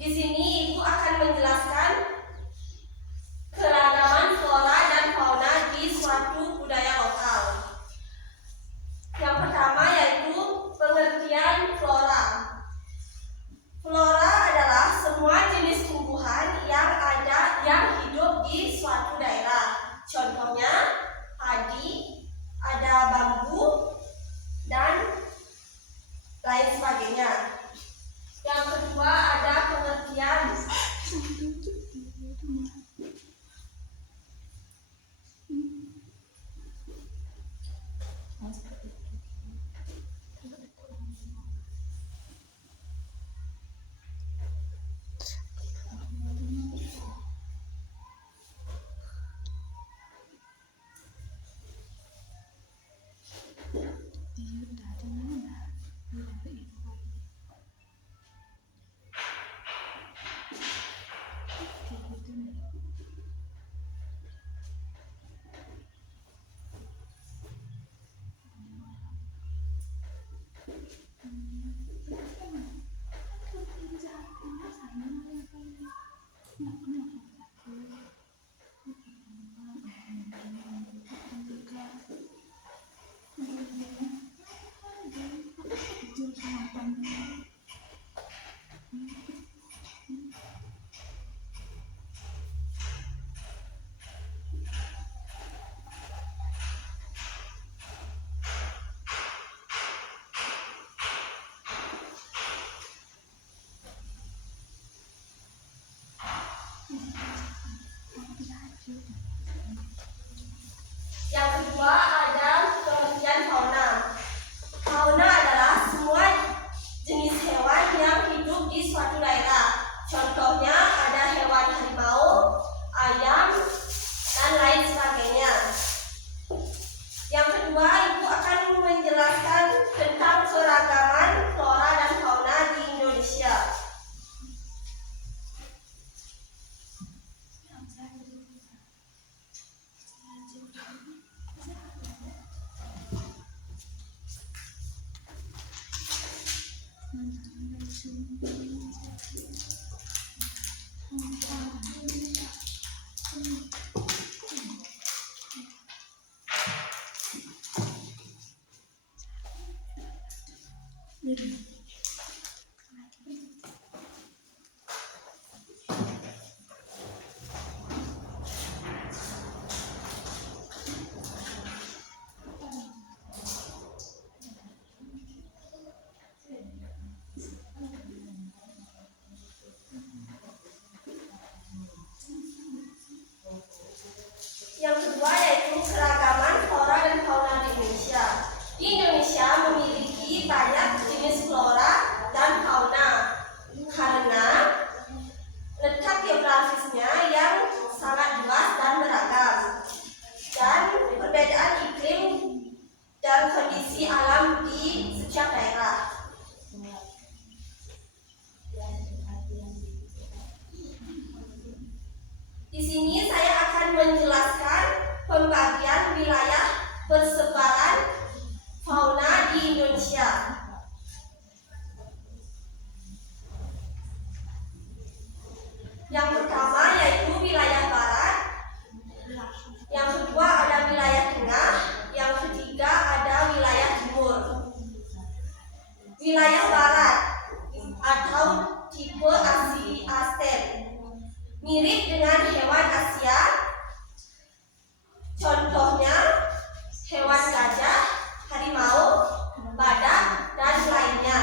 Di sini Ibu akan menjelaskan keragaman flora dan fauna di suatu budaya lokal. Yang pertama yaitu pengertian flora. Flora adalah semua jenis tumbuhan yang hidup di suatu daerah. Contohnya padi, ada bambu, dan lain sebagainya. Yang kedua ada pengertian Yang kedua ada pengertian fauna. Fauna adalah semua jenis hewan yang hidup di suatu daerah. Contohnya ada hewan harimau, ayam, dan lain sebagainya. Yang kedua, Ibu akan menjelaskan tentang keragaman flora dan fauna di Indonesia. Yang kedua yaitu keragaman flora dan fauna di Indonesia. Di Indonesia memiliki banyak jenis flora dan fauna karena letak geografisnya yang sangat luas dan beragam, dan perbedaan iklim dan kondisi alam di setiap daerah. Di sini saya akan menjelaskan pembagian wilayah persebaran fauna di Indonesia. Yang pertama yaitu wilayah barat, yang kedua ada wilayah tengah, yang ketiga ada wilayah timur. Wilayah barat atau tipe Asten mirip dengan hewan Asia, contohnya hewan gajah, harimau, badak, dan lainnya.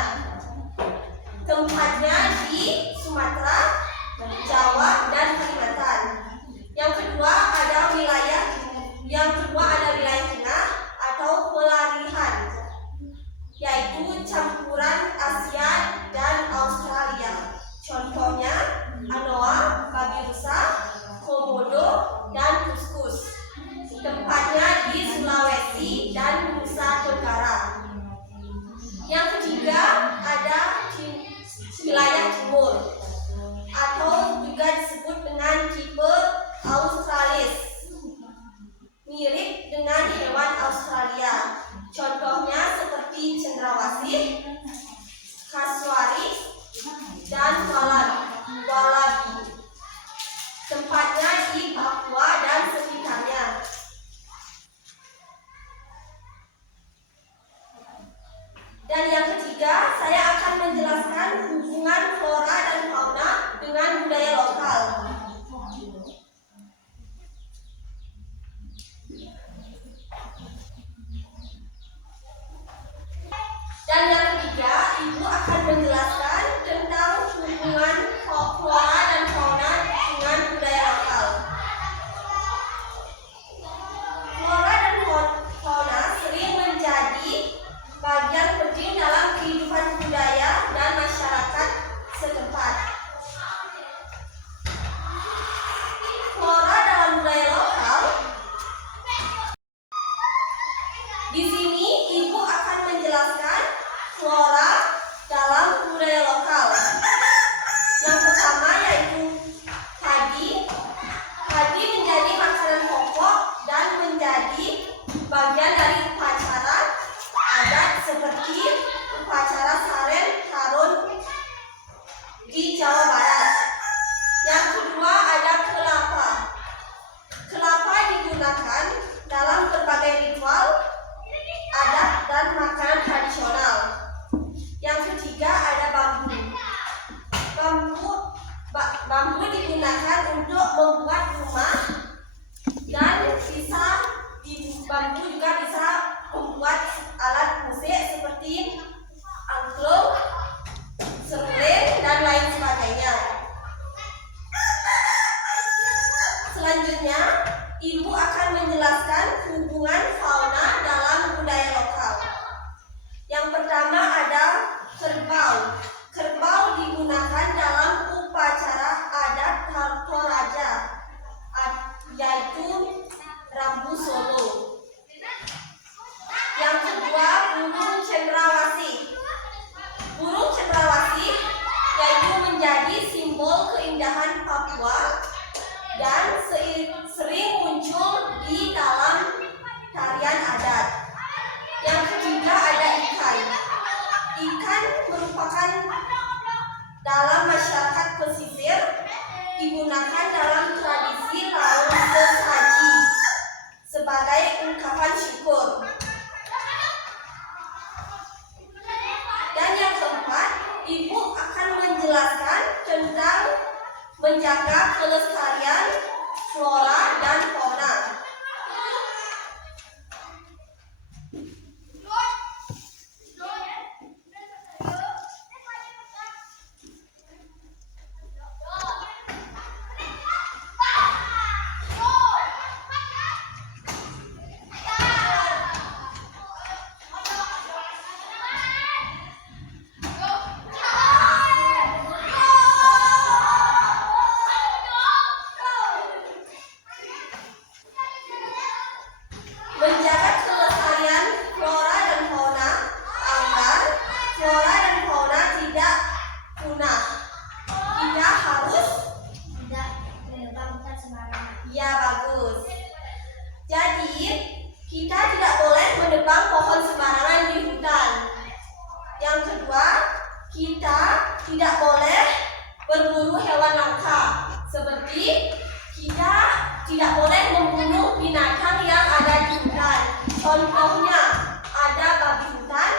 Tempatnya di Sumatera, Jawa, dan Kalimantan. Yang kedua ada wilayah tengah atau pelarihan, yaitu campuran Asia dan Australia. Contohnya anoa, babi rusa, komodo, dan kuskus. Tempatnya di Sulawesi dan Nusa Tenggara. Yang ketiga ada wilayah timur atau juga disebut dengan tipe Australis, mirip dengan hewan Australia. Contohnya seperti cendrawasih, kasuari, dan walang. membuat rumah, dan bisa dibantu juga bisa membuat alat musik seperti angklung, seruling, dan lain sebagainya. Selanjutnya, Ibu akan menjelaskan hubungan fauna dalam budaya lokal. Yang pertama ada kerbau. Kerbau digunakan dalam upacara adat Toraja, yaitu Rambu Solo. Yang kedua, burung cendrawasih. Burung cendrawasih yaitu menjadi simbol keindahan Papua dan sering muncul di dalam tarian adat. Yang ketiga ada ikan. Ikan merupakan dalam masyarakat pesisir digunakan dalam tradisi laut sesaji sebagai ungkapan syukur. Dan yang keempat, Ibu akan menjelaskan tentang menjaga kelestarian flora dan fauna. Menjaga kelestarian flora dan fauna agar flora dan fauna tidak punah. Kita harus tidak menebang hutan sembarangan. Ya, bagus. Jadi, kita tidak boleh menebang pohon sembarangan di hutan. Yang kedua, kita tidak boleh berburu hewan langka. Seperti kita tidak boleh membunuh binatang yang ada di hutan. Contohnya ada babi hutan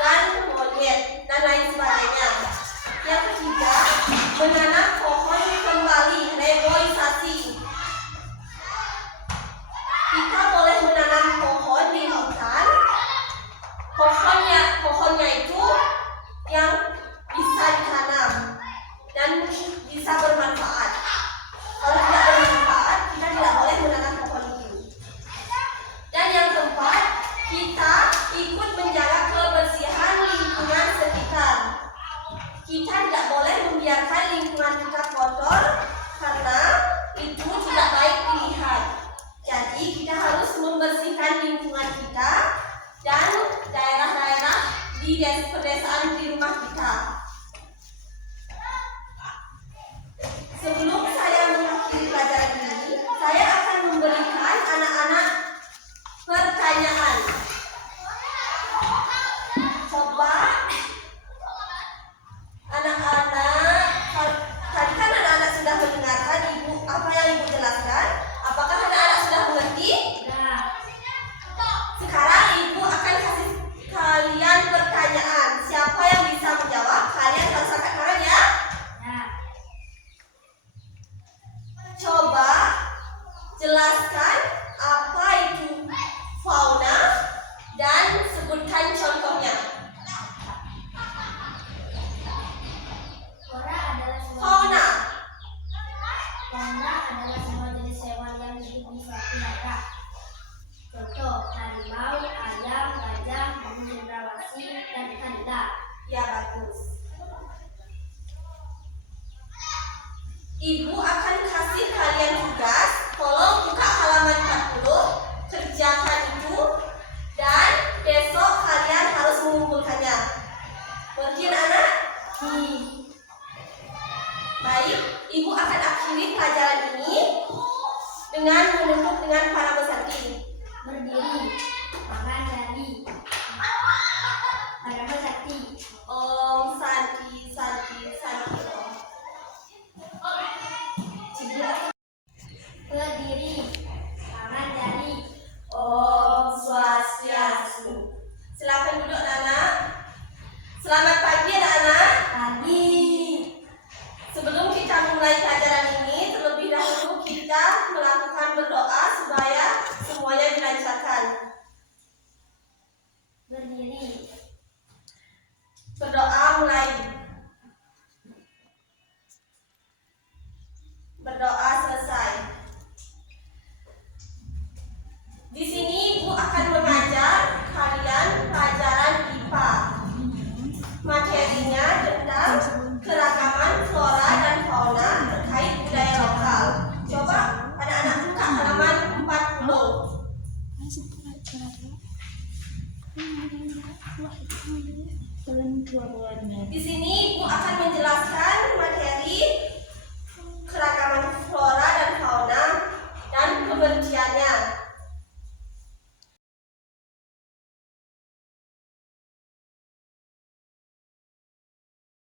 dan monyet dan lain sebagainya. Yang ketiga, menanam pohon kembali, reboisasi. Kita boleh menanam pohon di hutan. Pohonnya itu yang bisa ditanam dan bisa bermanfaat. Kalau tidak bermanfaat, kita tidak boleh menanam pohon itu. Dan yang keempat, kita ikut menjaga kebersihan lingkungan sekitar. Kita tidak boleh membiarkan lingkungan kita kotor karena itu tidak baik dilihat. Jadi kita harus membersihkan lingkungan kita dan daerah-daerah di pedesaan di rumah kita. Sebelum saya mengakhiri pelajaran ini, saya akan memberikan anak-anak pertanyaan. Coba anak-anak, tadi kan anak-anak sudah mendengarkan apa yang Ibu jelaskan. Apakah anak-anak sudah mengerti? Ya. Sekarang Ibu akan kasih kalian pertanyaan. Siapa yang bisa menjawab? Kalian harus angkat tangan ya. Ya. Coba jelaskan apa itu fauna dan sebutkan contohnya. Fauna. Fauna adalah semua jenis hewan yang hidup di suatu daerah. Contoh, harimau, ayam, gajah, burung cendrawasih, dan ikan nila. Ya, bagus. Ibu akan kasih kalian tugas. Tolong buka halaman 40, kerjakan itu, dan besok kalian harus mengumpulkannya. Mengerti anak? Baik, Ibu akan akhiri pelajaran ini dengan menutup dengan para bersati. Berdiri, tangan jari. Para bersati. Om Santi Santi Santi Om. Berdiri, tangan jari. Om Swastiastu. Silakan duduk anak. Selamat pagi anak-anak. Pagi. Sebelum kita mulai pelajaran ini, terlebih Di sini